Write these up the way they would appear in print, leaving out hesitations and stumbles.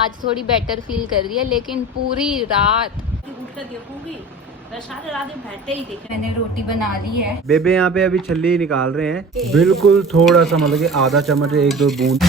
आज थोड़ी better feel कर रही है, लेकिन पूरी रात उठ कर देखूंगी मैं सारे रात में बैठे ही देखे। मैंने रोटी बना ली है। बेबे यहाँ पे अभी छल्ली निकाल रहे हैं, बिल्कुल थोड़ा सा मतलब कि आधा चम्मच, 1-2 बूंद।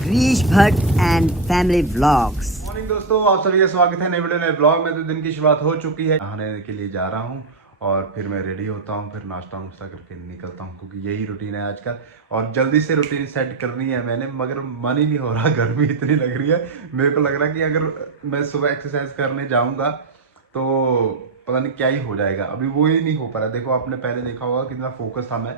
Girish Bhatt and family vlogs. Morning दोस्तों, आप सभी का स्वागत है नए वीडियो नए ब्लॉग में। तो दिन की शुरुआत हो चुकी है, नहाने के लिए जा रहा हूँ और फिर मैं रेडी होता हूँ, फिर नाश्ता नुश्ता करके निकलता हूँ, क्योंकि यही रूटीन है आजकल। और जल्दी से रूटीन सेट करनी है मैंने, मगर मन ही नहीं हो रहा, गर्मी इतनी लग रही है। मेरे को लग रहा है कि अगर मैं सुबह एक्सरसाइज करने जाऊँगा तो पता नहीं क्या ही हो जाएगा। अभी वो ही नहीं हो पा रहा। देखो, आपने पहले देखा होगा कितना फोकस था मैं।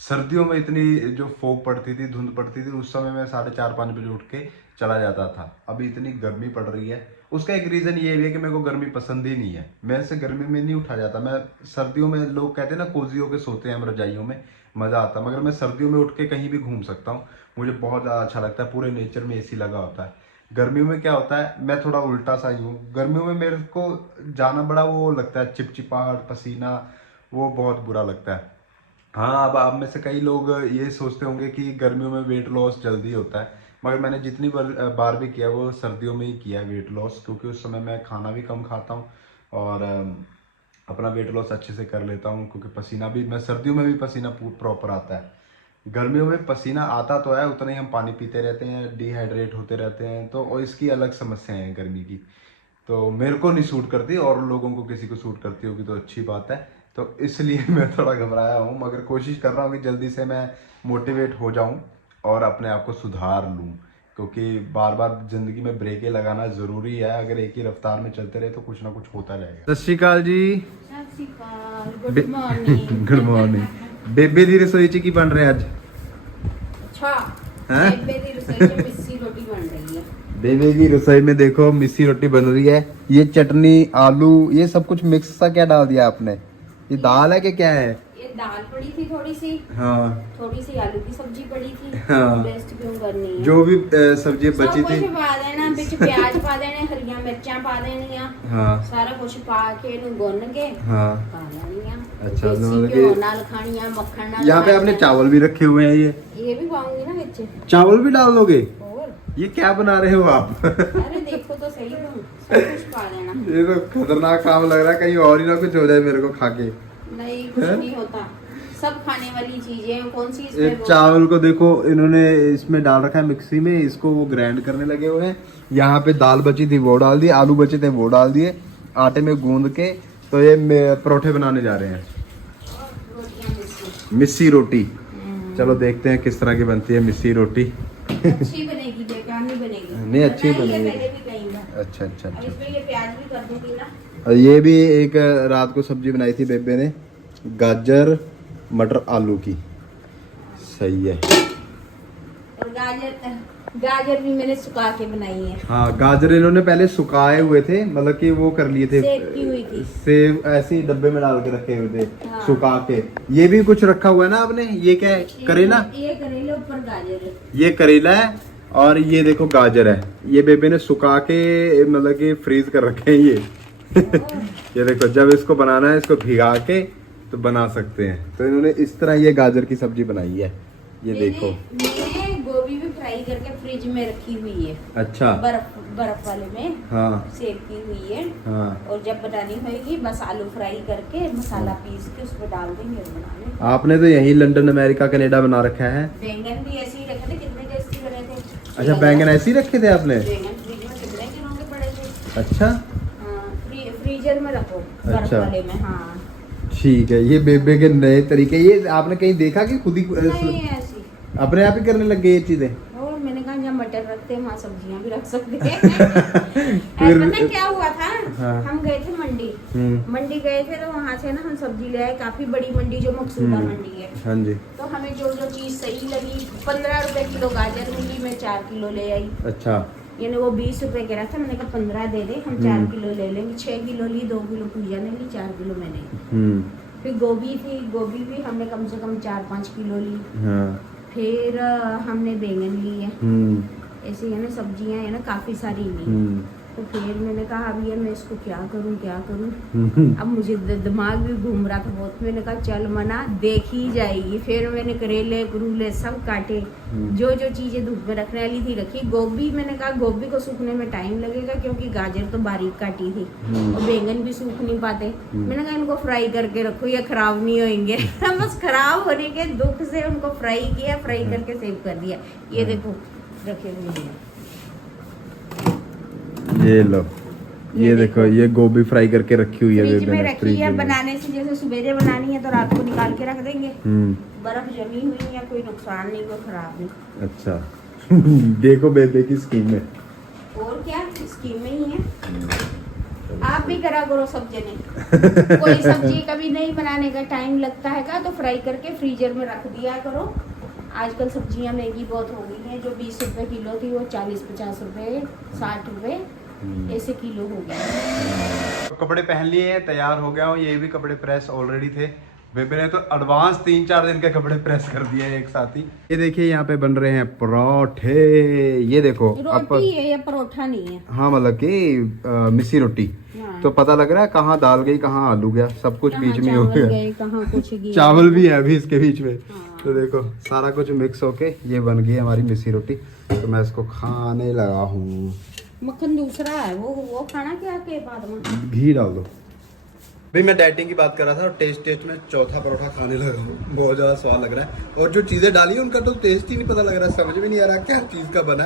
सर्दियों में इतनी जो फोग पड़ती थी, धुंध पड़ती थी, उस समय मैं 4:30-5 बजे उठ के चला जाता था। अभी इतनी गर्मी पड़ रही है। उसका एक रीज़न ये भी है कि मेरे को गर्मी पसंद ही नहीं है। मेरे से गर्मी में नहीं उठा जाता। मैं सर्दियों में, लोग कहते हैं ना कोजी होके सोते हैं हम रजाइयों में, मज़ा आता है। मगर मैं सर्दियों में उठ के कहीं भी घूम सकता हूँ, मुझे बहुत ज़्यादा अच्छा लगता है। पूरे नेचर में एसी लगा होता है। गर्मियों में क्या होता है, मैं थोड़ा उल्टा सा ही हूँ। गर्मियों में मेरे को जाना बड़ा वो लगता है, चिपचिपाहट, पसीना, वो बहुत बुरा लगता है। हाँ, अब आप में से कई लोग ये सोचते होंगे कि गर्मियों में वेट लॉस जल्दी होता है, मगर मैंने जितनी बार भी किया वो सर्दियों में ही किया है वेट लॉस, क्योंकि उस समय मैं खाना भी कम खाता हूँ और अपना वेट लॉस अच्छे से कर लेता हूँ। क्योंकि पसीना भी, मैं सर्दियों में भी पसीना प्रॉपर आता है। गर्मियों में पसीना आता तो है, उतना ही हम पानी पीते रहते हैं, डिहाइड्रेट होते रहते हैं, तो और इसकी अलग समस्या है गर्मी की। तो मेरे को नहीं सूट करती, और लोगों को किसी को सूट करती होगी तो अच्छी बात है। तो इसलिए मैं थोड़ा घबराया हूँ, मगर कोशिश कर रहा हूँ कि जल्दी से मैं मोटिवेट हो जाऊँ और अपने आप को सुधार लूँ, क्योंकि बार बार ज़िंदगी में ब्रेकें लगाना ज़रूरी है। अगर एक ही रफ्तार में चलते रहे तो कुछ ना कुछ होता रहेगा। सत श्री अकाल जी। Good morning. Good morning. बेबे दी रसोई च की बन रहे आज? अच्छा, हैं? बेबे दी रसोई में मिस्सी रोटी बन रही है। बेबे की रसोई में देखो मिस्सी रोटी बन रही है। ये चटनी, आलू, ये सब कुछ मिक्स सा क्या डाल दिया आपने? ये दाल है कि क्या है? ये दाल पड़ी थी थोड़ी सी, हाँ, थोड़ी सी आलू की सब्जी पड़ी थी। हाँ। वेस्ट क्यों करनी है? जो भी सब्जी बची सब थी कुछ पा देना, बिच प्याज पा देने, हरियां मिर्चां पा देनियां, हाँ सारा कुछ पा के इन्हू गुन के हाँ। खा लेनियां। अच्छा, देसी मतलब घ्यो कि नाल खानियां, मक्खन नाल। यहाँ पे आपने चावल भी रखे हुए हैं। ये भी पाऊंगी ना विच। चावल भी डाल दोगे? और ये क्या बना रहे हो आप? अरे देखो तो सही, तुम सब कुछ पा देना। ये तो खतरनाक काम लग रहा है, कहीं और ही ना कुछ हो जाए मेरे को खा के। नहीं, कुछ नहीं होता, सब खाने वाली चीजें हैं। कौन सी ये इसमें चावल को देखो, इन्होंने इसमें डाल रखा है मिक्सी में, इसको वो ग्राइंड करने लगे हुए हैं। यहाँ पे दाल बची थी वो डाल दी, आलू बचे थे वो डाल दिए, आटे में गूंद के। तो ये परोठे बनाने जा रहे हैं, रोटियां मिस्सी। मिस्सी रोटी। चलो देखते हैं किस तरह की बनती है मिस्सी रोटी। अच्छी बनेगी, बेकार नहीं बनेगी। नहीं, अच्छी बनाई है बनेगी। पहले भी कहीं बार। अच्छा अच्छा अब अच्छा। इसमें ये प्याज भी कर दूंगी ना। और ये भी एक रात को सब्जी बनाई थी बेबे ने, गाजर मटर आलू की। सही है। और गाजर भी मैंने सुखा के बनाई है। हाँ, गाजर इन्होंने पहले सुखाए हुए थे, मतलब कि वो कर लिए थे, सेब की हुई थी। सेब ऐसे ही डब्बे में डाल के रखे हुए थे, हाँ। सुखा के। ये भी कुछ रखा हुआ है ना आपने? ये क्या है? करेला? ये करेला, ऊपर गाजर है। ये करेला है और ये देखो गाजर है। ये बेबे ने सुखा के मतलब कि फ्रीज कर रखे हैं ये। ये देखो, जब इसको बनाना है इसको भिगा के तो बना सकते हैं। तो इन्होंने इस तरह ये गाजर की सब्जी बनाई है। ये देखो, मैंने गोभी भी फ्राई करके फ्रिज में रखी हुई है। अच्छा, बर्फ वाले में हाँ सेव की हुई है। हाँ। और जब बनानी होगी बस आलू फ्राई करके मसाला पीस के उसमें डाल देंगे और बना लेंगे। आपने तो यही लंदन, अमेरिका, कनाडा बना रखा है। बैंगन भी ऐसे ही रखे थे, कितने टेस्टी बने थे। अच्छा, बैंगन ऐसे ही रखे थे आपने? बैंगन फ्रिज में कितने दिनों के पड़े थे। अच्छा, हाँ, फ्रीजर में रखो, बर्फ अच्छा। वाले में। हाँ, ठीक है। ये बेबे के नए तरीके, ये आपने कहीं देखा कि खुद ही नहीं ऐसी। अपने आप ही करने लग गए ये चीजें? और मैंने कहा जहाँ मटर रखते हैं वहाँ सब्जियाँ भी रख सकते हैं। पता है क्या हुआ था? हाँ। हम गए थे मंडी गए थे, तो वहाँ से ना हम सब्जी ले आए। काफी बड़ी मंडी, जो मकसूदा मंडी है। हाँ जी। तो हमें जो जो चीज सही लगी, 15 रुपए किलो गाजर मिली, मैं 4 किलो ले आई। अच्छा, यानी वो 20 रुपए कह रहा था, मैंने कहा 15 दे दे, हम 4 किलो ले लेंगे। 6 किलो ली, 2 किलो पूजा ने ली, 4 किलो मैंने। फिर गोभी थी, गोभी भी हमने कम से कम 4-5 किलो ली। हाँ। फिर हमने बैंगन ली है। ऐसे है ना, सब्जियां है ना काफी सारी ली। तो फिर मैंने कहा अब ये मैं इसको क्या करूं क्या करूं। अब मुझे दिमाग भी घूम रहा था बहुत। मैंने कहा चल मना देख ही जाएगी। फिर मैंने करेले करूले सब काटे, जो जो चीज़ें धूप में रखने वाली थी रखी। गोभी मैंने कहा गोभी को सूखने में टाइम लगेगा क्योंकि गाजर तो बारीक काटी थी और बैंगन भी सूख नहीं पाते। मैंने कहा इनको फ्राई करके रखो, ये खराब नहीं होंगे। बस खराब होने के दुख से उनको फ्राई किया, फ्राई करके सेव कर दिया। ये देखो रखे हुए हैं। ये लो, ये देखो ये गोभी फ्राई करके रखी हुई है फ्रिज में रखी है। बनाने से जैसे सवेरे बनानी है तो रात को निकाल के रख देंगे। बर्फ जमी हुई है, कोई नुकसान नहीं, कोई खराब नहीं। अच्छा देखो बेबे की स्कीम में, और क्या स्कीम में ही है। आप भी करा करो सब जने। कोई सब्जी कभी नहीं बनाने का टाइम लगता है का तो फ्राई करके फ्रीजर में रख दिया करो। आजकल सब्जियां महंगी बहुत हो गई हैं। जो 20 रुपए किलो थी वो 40-50 रुपए 60 रुपए ऐसे किलो हो गया। कपड़े पहन लिए हैं, तैयार हो गया हूँ। ये भी कपड़े प्रेस ऑलरेडी थे। बेबे ने तो एडवांस 3-4 दिन के कपड़े प्रेस कर दिए हैं एक साथ ही। ये देखिए यहाँ पे बन रहे हैं परोठे। ये देखो रोटी है या परोठा नहीं है। हाँ मतलब कि मिस्सी रोटी। हाँ। तो पता लग रहा है कहाँ दाल गई कहाँ आलू गया, सब कुछ बीच में हो गया। कहाँ कुछ गया। चावल भी है अभी इसके बीच में। तो देखो सारा कुछ मिक्स होके ये बन गई हमारी मिस्सी रोटी। तो मैं इसको खाने लगा हूँ। मक्खन दूसरा है वो खाना क्या के बाद में घी डाल दो। भाई मैं डाइटिंग की बात कर रहा था और टेस्ट में चौथा परोठा खाने लगा हूँ। बहुत ज़्यादा स्वाद लग रहा है और जो चीज़ें डाली है उनका तो टेस्ट ही नहीं पता लग रहा है, समझ में नहीं आ रहा क्या चीज़ का बना।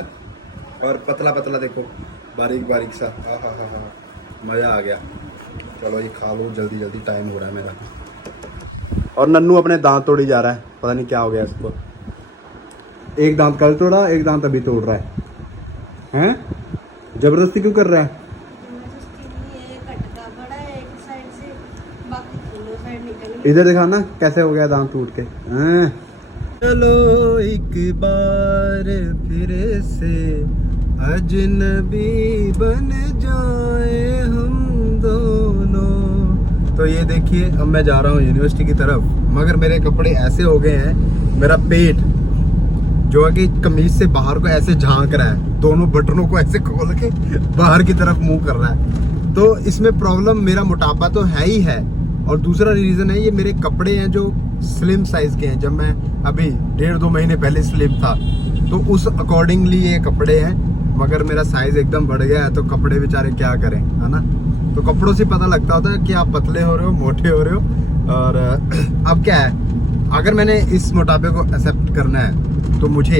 और पतला पतला देखो, बारीक बारीक सा। हाँ मज़ा आ गया। चलो ये खा लो जल्दी जल्दी, टाइम हो रहा है मेरा। और नन्नू अपने दांत तोड़ी जा रहा है, पता नहीं क्या हो गया इसको। एक दांत कल तोड़ा, एक दांत अभी तोड़ रहा है। जबरदस्ती क्यों कर रहा है? इधर दिखा ना कैसे हो गया दांत टूट के। चलो एक बार फिर से अजनबी बन जाए हम दोनों। तो ये देखिए अब मैं जा रहा हूँ यूनिवर्सिटी की तरफ, मगर मेरे कपड़े ऐसे हो गए हैं, मेरा पेट जो है कि कमीज से बाहर को ऐसे झांक रहा है, दोनों बटनों को ऐसे खोल के बाहर की तरफ मुंह कर रहा है। तो इसमें प्रॉब्लम मेरा मोटापा तो है ही है, और दूसरा रीज़न है ये मेरे कपड़े हैं जो स्लिम साइज़ के हैं। जब मैं अभी 1.5-2 महीने पहले स्लिम था तो उस अकॉर्डिंगली ये कपड़े हैं, मगर मेरा साइज़ एकदम बढ़ गया है तो कपड़े बेचारे क्या करें, है ना। तो कपड़ों से पता लगता होता है कि आप पतले हो रहे हो, मोटे हो रहे हो। और अब क्या है, अगर मैंने इस मोटापे को एक्सेप्ट करना है तो मुझे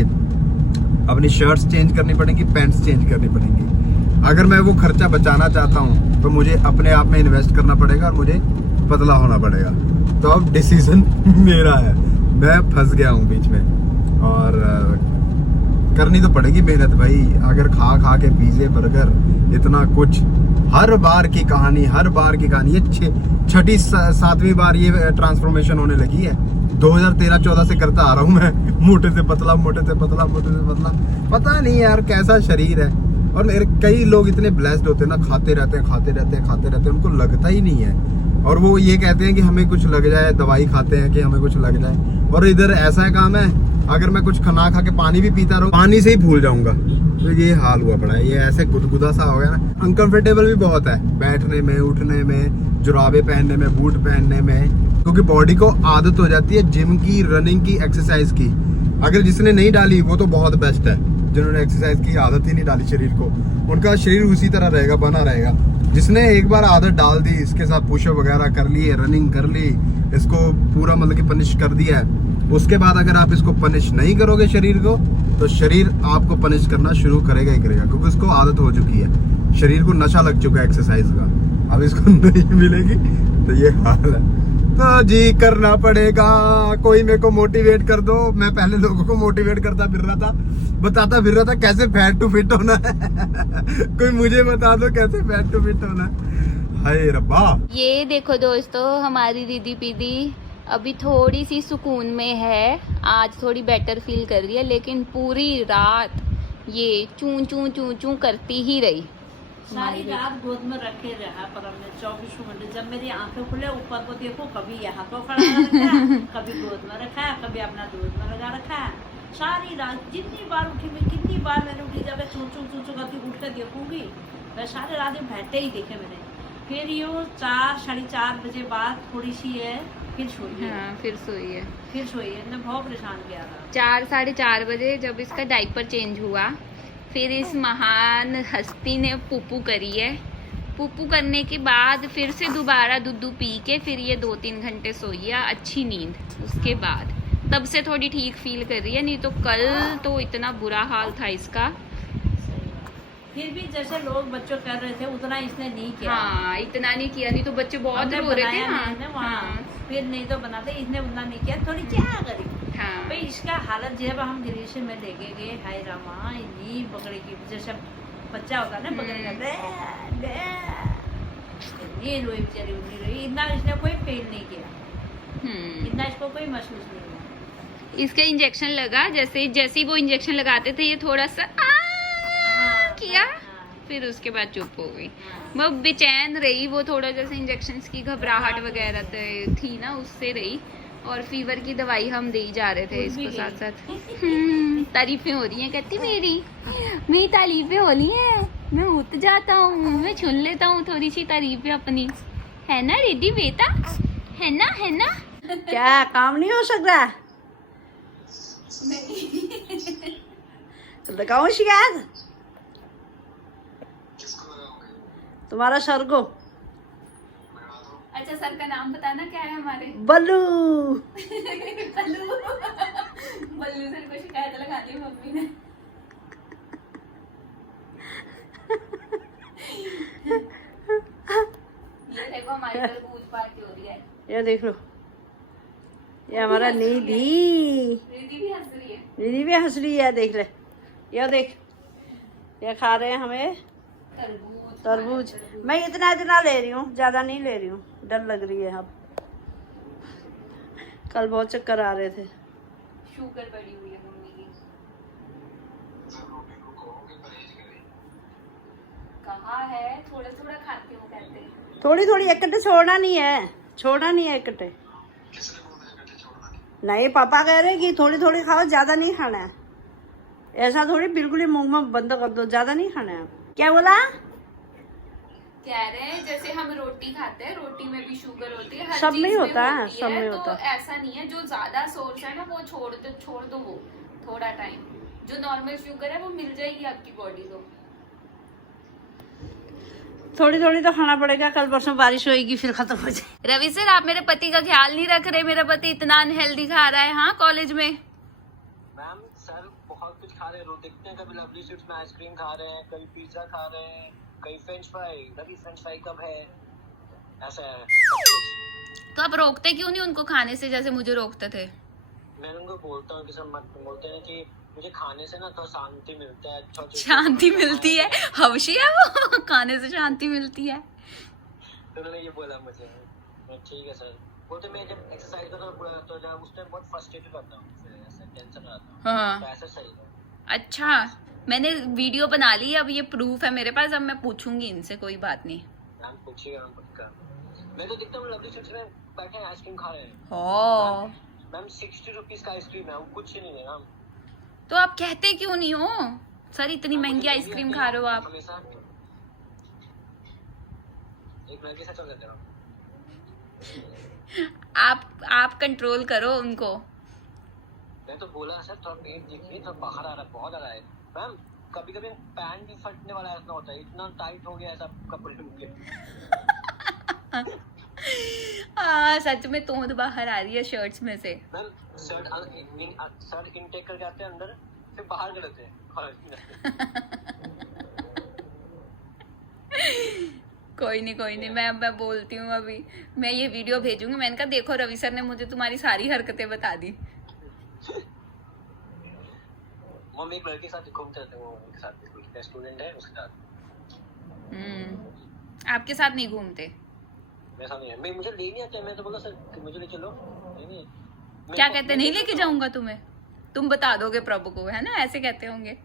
अपनी शर्ट्स चेंज करनी पड़ेंगी, पैंट्स चेंज करनी पड़ेंगी। अगर मैं वो खर्चा बचाना चाहता हूँ तो मुझे अपने आप में इन्वेस्ट करना पड़ेगा और मुझे पतला होना पड़ेगा। तो अब डिसीजन मेरा है, मैं फंस गया हूँ बीच में और करनी तो पड़ेगी मेहनत भाई। अगर खा खा के पिज़्ज़े बर्गर इतना कुछ, हर बार की कहानी ये 6ठी 7वीं बार ये ट्रांसफॉर्मेशन होने लगी है। 2013-14 से करता आ रहा हूँ मैं, मोटे से पतला, मोटे से पतला, मोटे से पतला। पता नहीं यार कैसा शरीर है। और मेरे कई लोग इतने ब्लेस्ड होते हैं ना, खाते रहते हैं, उनको लगता ही नहीं है। और वो ये कहते हैं कि हमें कुछ लग जाए, दवाई खाते हैं कि हमें कुछ लग जाए। और इधर ऐसा है काम है, अगर मैं कुछ खाना खा के पानी भी पीता रहूँ, पानी से ही भूल जाऊंगा। तो ये हाल हुआ पड़ा है, ये ऐसे गुदगुदा सा हो गया ना। अनकंफर्टेबल भी बहुत है बैठने में, उठने में, जुराबे पहनने में, बूट पहनने में, क्योंकि बॉडी को आदत हो जाती है जिम की, रनिंग की, एक्सरसाइज की। अगर जिसने नहीं डाली वो तो बहुत बेस्ट है, जिन्होंने एक्सरसाइज की आदत ही नहीं डाली शरीर को, उनका शरीर उसी तरह रहेगा, बना रहेगा। जिसने एक बार आदत डाल दी, इसके साथ पुशअप वगैरह कर लिए, रनिंग कर ली, इसको पूरा मतलब कि पनिश कर दिया है, उसके बाद अगर आप इसको पनिश नहीं करोगे शरीर को, तो शरीर आपको पनिश करना शुरू करेगा ही करेगा, क्योंकि उसको आदत हो चुकी है, शरीर को नशा लग चुका है एक्सरसाइज का। अब इसको नहीं मिलेगी तो ये हाल है। तो जी करना पड़ेगा, कोई मेरे को मोटिवेट कर दो। मैं पहले लोगों को मोटिवेट करता फिर रहा था, बताता फिर रहा था कैसे फैट टू फिट होना है। कोई मुझे बता दो कैसे फैट टू फिट होना है। हाय रब्बा। ये देखो दोस्तों, हमारी दीदी पीदी अभी थोड़ी सी सुकून में है, आज थोड़ी बेटर फील कर रही है, लेकिन पूरी रात ये चूं चूं चूं चूं करती ही रही। सारी रात गोद में रखे रहा पर हमने 24 घंटे। जब मेरी आंखें खुले ऊपर को देखो, कभी यहाँ को खड़ा रखा है, कभी गोद में रखा है, कभी अपना दूध में लगा रखा है। सारी रात जितनी बार उठी मैं, कितनी बार मैंने उठी, जब मैं चूं चूं करती उठ कर देखूंगी बस सारे रात में बैठे ही देखे मैंने। फिर यूँ 4-4:30 बजे बाद थोड़ी सी है, फिर सोई है। हाँ फिर सोई है। फिर सोई है, मैं बहुत परेशान किया था। 4-4:30 बजे जब इसका डाइपर चेंज हुआ, फिर इस महान हस्ती ने पुप्पू करी है। पुप्पू करने के बाद फिर से दोबारा दूध पी के फिर ये 2-3 घंटे सोई है, अच्छी नींद। उसके बाद तब से थोड़ी ठीक फील कर रही है, नहीं तो कल तो इतना बुरा हाल था इसका। फिर भी जैसे लोग बच्चों कर रहे थे उतना इसने नहीं किया। हाँ इतना नहीं किया, नहीं तो बच्चे बहुत हमने रो रहे थे। बनाया हाँ, नहीं ना वहाँ। हाँ, फिर नहीं तो बनाते, इसने उतना नहीं किया। थोड़ी क्या करी हाँ। भाई, इसका हालत जब हम ग्रेजुएशन में लेके गए, हाय रामा, इतनी बकरे की जैसे बच्चा होता है ना बकरे का, इतनी रोई बेचारी, उतनी रोई। इतना इसने कोई फील नहीं किया, इतना इसको कोई महसूस नहीं हुआ। इसका इंजेक्शन लगा, जैसे ही वो इंजेक्शन लगाते थे ये थोड़ा सा किया, फिर उसके बाद चुप हो गई। वो बेचैन रही, वो थोड़ा जैसे इंजेक्शन की घबराहट वगैरह थी ना, उससे रही। और फीवर की दवाई हम दे ही जा रहे थे इसको साथ साथ। तारीफें हो रही हैं, कहती मेरी तारीफें हो रही हैं, मैं उठ जाता हूँ, मैं सुन लेता हूँ थोड़ी सी तारीफें अपनी, है ना रेडी बेटा, है ना, है ना। क्या काम नहीं हो सकता? तो लगाओ शिकायत तुम्हारा सर को। अच्छा सर का नाम बताना क्या है हमारे? बल्लू। बल्लू सर को शिकायत लगा दी मम्मी ने। ये देखो हमारी तरबूज पार्टी हो रही है। ये देख लो, ये हमारा निधि। रिद्धि भी हंस रही है। निधि भी हंस रही है, देख ले। ये देख, ये खा रहे हैं हमें तरबूज। मैं इतना ले रही हूँ, ज्यादा नहीं ले रही हूँ, डर लग रही है। अब कल बहुत चक्कर आ रहे थे। शुगर बढ़ी हुई है मम्मी की। कहाँ है, थोड़ा थोड़ा खाती हूँ कहते हैं। थोड़ी इकट्ठे छोड़ना नहीं है इकट्ठे। नहीं, पापा कह रहे कि थोड़ी खाओ, ज्यादा नहीं खाना है। ऐसा थोड़ी बिल्कुल ही मुंह में बंद कर दो, ज्यादा नहीं खाना है। क्या बोला? कह रहे हैं जैसे हम रोटी खाते हैं, रोटी में भी शुगर होती है, हर सब चीज में होता है, होती सब में तो होता है। ऐसा नहीं है, जो ज्यादा सोर्स है ना वो छोड़ दो वो थोड़ा टाइम। जो नॉर्मल शुगर है वो मिल जाएगी आपकी बॉडी को। थोड़ी तो खाना पड़ेगा, कल परसों बारिश होएगी फिर खत्म हो जाए। रवि सर आप मेरे पति का ख्याल नहीं रख रहे, मेरा पति इतना अनहेल्दी खा रहा है। हाँ कॉलेज में मैम सर बहुत कुछ खा रहे हैं, रोज देखते हैं कभी लवली स्वीट्स में आइसक्रीम खा रहे हैं, कभी पिज्जा खा रहे हैं, कभी फ्रेंच फ्राई। कभी फ्रेंच फ्राई कब है, ऐसा है सब कुछ। तो आप रोकते क्यों नहीं उनको खाने से, जैसे मुझे रोकते थे? मैं उनको बोलता हूँ कि सर मत, बोलते हैं कि मुझे खाने से ना थोड़ा शांति मिलता है, अच्छा शांति मिलती है, हवशी है वो खाने से शांति मिलती है। तो उन्होंने ये बोला मुझे, ठीक है सर। बोलते मैं जब एक्सरसाइज करता हूँ तो जब उस टाइम बहुत फ्रस्ट्रेटेड रहता हूँ, फिर ऐसा टेंशन रहता हूँ, हाँ तो ऐसा सही है। अच्छा, मैंने वीडियो बना ली, अब ये प्रूफ है मेरे पास, अब मैं पूछूंगी इनसे, कोई बात नहीं। मैम पूछिएगा पक्का। मैं तो देखता हूँ लवली स्वीट्स में बैठे आइसक्रीम खा रहे हैं। ओ मैम 60 रुपीज का आइसक्रीम है, वो कुछ ही नहीं है मैम। तो आप कहते क्यों नहीं हो सर, इतनी महंगी आइसक्रीम खा रहे हो आप? हमेशा एक लड़के से चल रहे थे आप कंट्रोल करो उनको। मैं तो बोला सर थोड़ा पेट देखिए, थोड़ा बाहर आ रहा है, बहुत आ रहा है मैम। कभी कभी पैंट भी फटने वाला ऐसा होता है, इतना टाइट हो गया ऐसा कपड़े के। सच में तोंद बाहर आ रही है शर्ट्स में से। मैम शर्ट इनटेक करके आते हैं अंदर, फिर बाहर कर लेते हैं। कोई नहीं, मैं बोलती हूँ अभी, मैं ये वीडियो भेजूंगी। मैंने कहा देखो रवि सर ने मुझे तुम्हारी सारी हरकतें बता दी। मम्मी एक लड़के के साथ घूमते रहते हैं, वो उनके साथ स्टूडेंट है उसके साथ। आपके साथ नहीं घूमते? वैसा नहीं है, मैं मुझे ले नहीं आता। मैं तो बोला सर कि मुझे ले चलो, नहीं क्या कहते, नहीं लेके जाऊंगा तुम्हें, तुम बता दोगे प्रभु को, है ना, ऐसे कहते होंगे।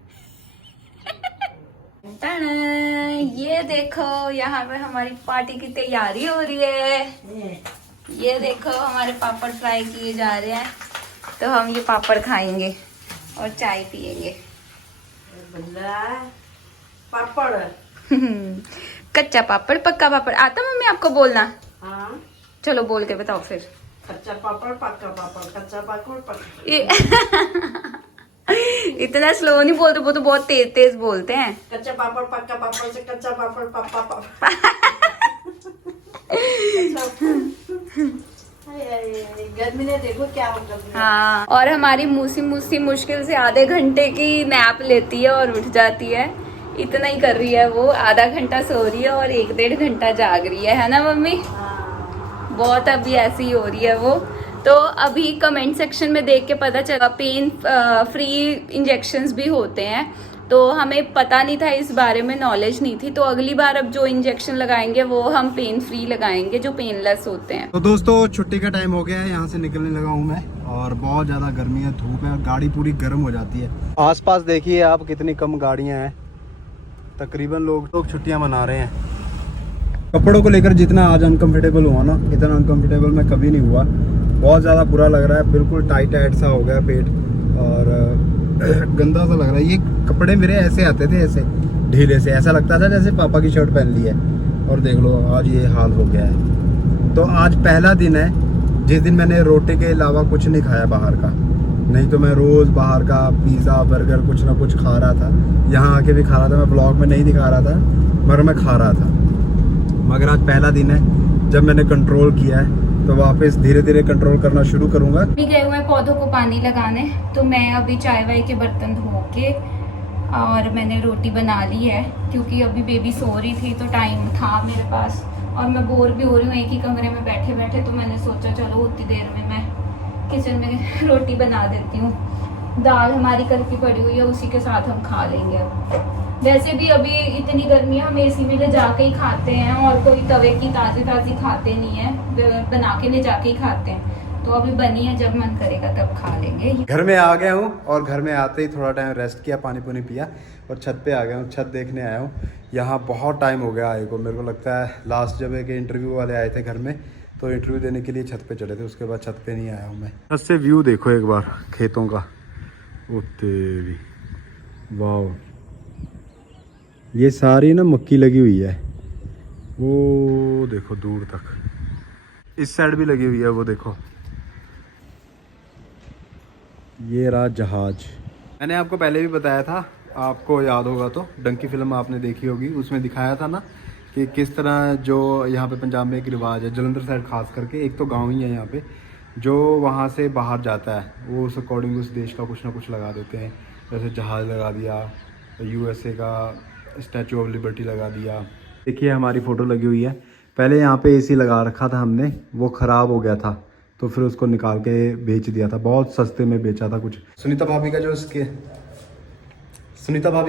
ये देखो यहाँ पे हमारी पार्टी की तैयारी हो रही है। ये देखो हमारे पापड़ फ्राई किए जा रहे हैं, तो हम ये पापड़ खाएंगे और चाय पियेंगे। पापड़ कच्चा पापड़ पक्का पापड़ आता मम्मी आपको बोलना? हाँ, चलो बोल के बताओ फिर। कच्चा पापड़ पक्का पापड़, कच्चा पापड़ पक्का। ये इतना स्लो नहीं बोलते, वो तो बहुत तेज तेज बोलते हैं। कच्चा पापड़ पक्का पापड़ से कच्चा पापड़ पप्पा पापड़। गर्मी ने देखो क्या होगा। हाँ, और हमारी मूसी मुश्किल से आधे घंटे की नैप लेती है और उठ जाती है। इतना ही कर रही है वो, आधा घंटा सो रही है और 1-1.5 घंटा जाग रही है ना मम्मी? बहुत अभी ऐसी ही हो रही है वो। तो अभी कमेंट सेक्शन में देख के पता चला पेन फ्री इंजेक्शंस भी होते हैं, तो हमें पता नहीं था, इस बारे में नॉलेज नहीं थी। तो अगली बार अब जो इंजेक्शन लगाएंगे वो हम पेन फ्री लगाएंगे, जो पेनलेस होते हैं। तो दोस्तों छुट्टी का टाइम हो गया है, यहाँ से निकलने लगा हूँ मैं, और बहुत ज़्यादा गर्मी है, धूप है और गाड़ी पूरी गर्म हो जाती है। आसपास देखिए आप कितनी कम गाड़ियाँ हैं, तकरीबन लोग छुट्टियाँ मना रहे हैं। कपड़ों को लेकर जितना आज अनकम्फर्टेबल हुआ ना, इतना अनकम्फर्टेबल मैं कभी नहीं हुआ। बहुत ज़्यादा बुरा लग रहा है, बिल्कुल टाइट सा हो गया पेट और गंदा सा लग रहा है। ये कपड़े मेरे ऐसे आते थे, ऐसे ढीले से, ऐसा लगता था जैसे पापा की शर्ट पहन ली है, और देख लो आज ये हाल हो गया है। तो आज पहला दिन है जिस दिन मैंने रोटी के अलावा कुछ नहीं खाया बाहर का। नहीं तो मैं रोज़ बाहर का पिज़्ज़ा बर्गर कुछ ना कुछ खा रहा था, यहाँ आके भी खा रहा था। मैं ब्लॉग में नहीं दिखा रहा था मगर मैं खा रहा था। मगर आज पहला दिन है जब मैंने कंट्रोल किया है, तो वापस धीरे धीरे कंट्रोल करना शुरू करूँगा। अभी गए हुए पौधों को पानी लगाने, तो मैं अभी चाय वाय के बर्तन धो के और मैंने रोटी बना ली है, क्योंकि अभी बेबी सो रही थी तो टाइम था मेरे पास और मैं बोर भी हो रही हूँ एक ही कमरे में बैठे बैठे। तो मैंने सोचा चलो उतनी देर में मैं किचन में रोटी बना देती हूँ। दाल हमारी कल की पड़ी हुई है, उसी के साथ हम खा लेंगे। अब वैसे भी अभी इतनी गर्मी है, हम एसी में ले जाके ही खाते हैं और कोई तवे की ताज़ी खाते नहीं है, बना के ले जाके ही खाते हैं। तो अभी बनी है, जब मन करेगा तब खा लेंगे। घर में आ गया हूँ और घर में आते ही थोड़ा टाइम रेस्ट किया, पानी पुनी पिया और छत पे आ गया हूँ। छत देखने आया हूँ, यहाँ बहुत टाइम हो गया आए को। मेरे को लगता है लास्ट जब एक इंटरव्यू वाले आए थे घर में, तो इंटरव्यू देने के लिए छत पे चढ़े थे, उसके बाद छत पे नहीं आया हूँ मैं। छत से व्यू देखो एक बार खेतों का, ओ तेरी वाह। ये सारी ना मक्की लगी हुई है, वो देखो दूर तक, इस साइड भी लगी हुई है, वो देखो। ये रहा जहाज। मैंने आपको पहले भी बताया था, आपको याद होगा तो, डंकी फिल्म आपने देखी होगी, उसमें दिखाया था ना कि किस तरह जो यहाँ पे पंजाब में एक रिवाज है, जलंधर साइड खास करके, एक तो गांव ही है यहाँ पे, जो वहाँ से बाहर जाता है वो उस अकॉर्डिंग उस देश का कुछ ना कुछ लगा देते हैं। जैसे जहाज़ लगा दिया, USA का स्टैचू ऑफ लिबर्टी लगा दिया। देखिए हमारी फ़ोटो लगी हुई है। पहले यहाँ पे AC लगा रखा था हमने, वो ख़राब हो गया था तो फिर उसको निकाल के बेच दिया था, बहुत सस्ते में बेचा था कुछ। सुनीता भाभी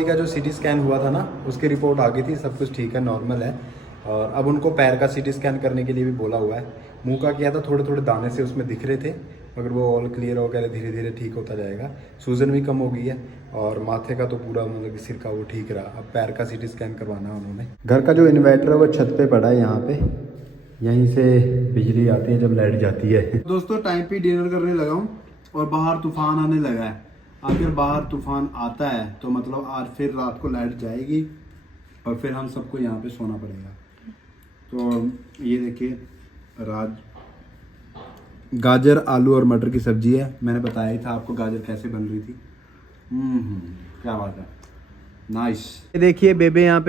का जो CT स्कैन हुआ था ना, उसकी रिपोर्ट आ गई थी, सब कुछ ठीक है, नॉर्मल है। और अब उनको पैर का CT स्कैन करने के लिए भी बोला हुआ है। मुंह का किया था, थोड़े थोड़े दाने से उसमें दिख रहे थे, मगर वो ऑल क्लियर हो गया, धीरे धीरे ठीक होता जाएगा। सूजन भी कम हो गई है और माथे का तो पूरा मतलब कि सिर का वो ठीक रहा। अब पैर का CT स्कैन करवाना है उन्होंने। घर का जो इन्वर्टर है वो छत पे पड़ा है यहाँ पे, यहीं से बिजली आती है जब लाइट जाती है। दोस्तों टाइम पे डिनर करने लगा हूँ और बाहर तूफान आने लगा है। अगर बाहर तूफान आता है तो मतलब आज फिर रात को लाइट जाएगी और फिर हम सबको यहाँ पे सोना पड़ेगा। तो ये देखिए गाजर आलू और मटर की सब्जी है। मैंने बताया ही था आपको गाजर कैसे बन रही थी। क्या बात है, नाइस। ये देखिए बेबे यहाँ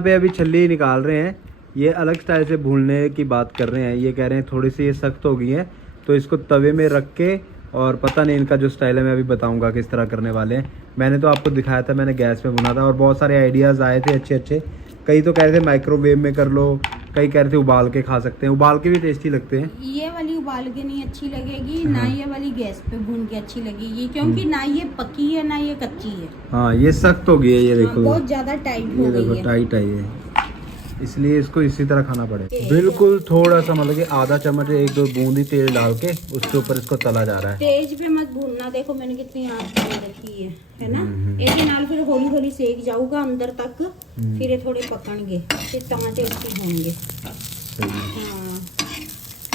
पे अभी छल्ली निकाल रहे हैं। ये अलग स्टाइल से भूनने की बात कर रहे हैं। ये कह रहे हैं थोड़ी सी ये सख्त हो गई है तो इसको तवे में रख के, और पता नहीं इनका जो स्टाइल है मैं अभी बताऊंगा किस तरह करने वाले हैं। मैंने तो आपको दिखाया था, मैंने गैस में भुना था और बहुत सारे आइडियाज़ आए थे अच्छे। कई तो कह रहे थे माइक्रोवेव में कर लो, कई कह रहे थे उबाल के खा सकते हैं, उबाल के भी टेस्टी लगते हैं। ये वाली उबाल के नहीं अच्छी लगेगी, ना ये वाली गैस पे भून के अच्छी लगेगी, क्योंकि ना ये पकी है ना ये कच्ची है। हाँ ये सख्त हो गई है, ये देखो बहुत ज्यादा टाइट हो गई है, टाइट है ये, इसलिए इसको इसी तरह खाना पड़ेगा। बिल्कुल थोड़ा सा मतलब कि आधा चम्मच 1-2 बूंदी तेल डाल के उसके ऊपर इसको तला जा रहा है। तेज पे मत भूनना, देखो मैंने कितनी आंच कर रखी है ना। एक नाल फिर हौली हौली सेक जाऊगा अंदर तक, फिर ये थोड़े पकणगे, फिर टमाटर इसके होंगे।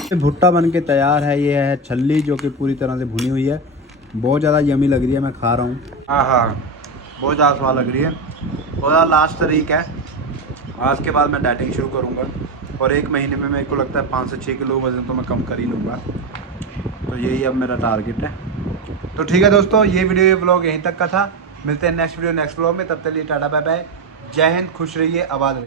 हाँ भुट्टा बन के तैयार है। ये है छल्ली जो कि पूरी तरह से भुनी हुई है, बहुत ज़्यादा यमी लग रही है, मैं खा रहा हूँ। हाँ बहुत ज़्यादा स्वाद लग रही है और लास्ट तारीख है, आज के बाद मैं डाइटिंग शुरू करूँगा और 1 महीने में मेरे को लगता है 5 से 6 किलो वज़न तो मैं कम कर ही लूँगा। तो यही अब मेरा टारगेट है। तो ठीक है दोस्तों, ये वीडियो ये व्लॉग यहीं तक का था। मिलते हैं नेक्स्ट वीडियो नेक्स्ट व्लॉग में, तब तक लिए टाटा बाय बाय, जय हिंद, खुश रहिए, आबाद रहिए।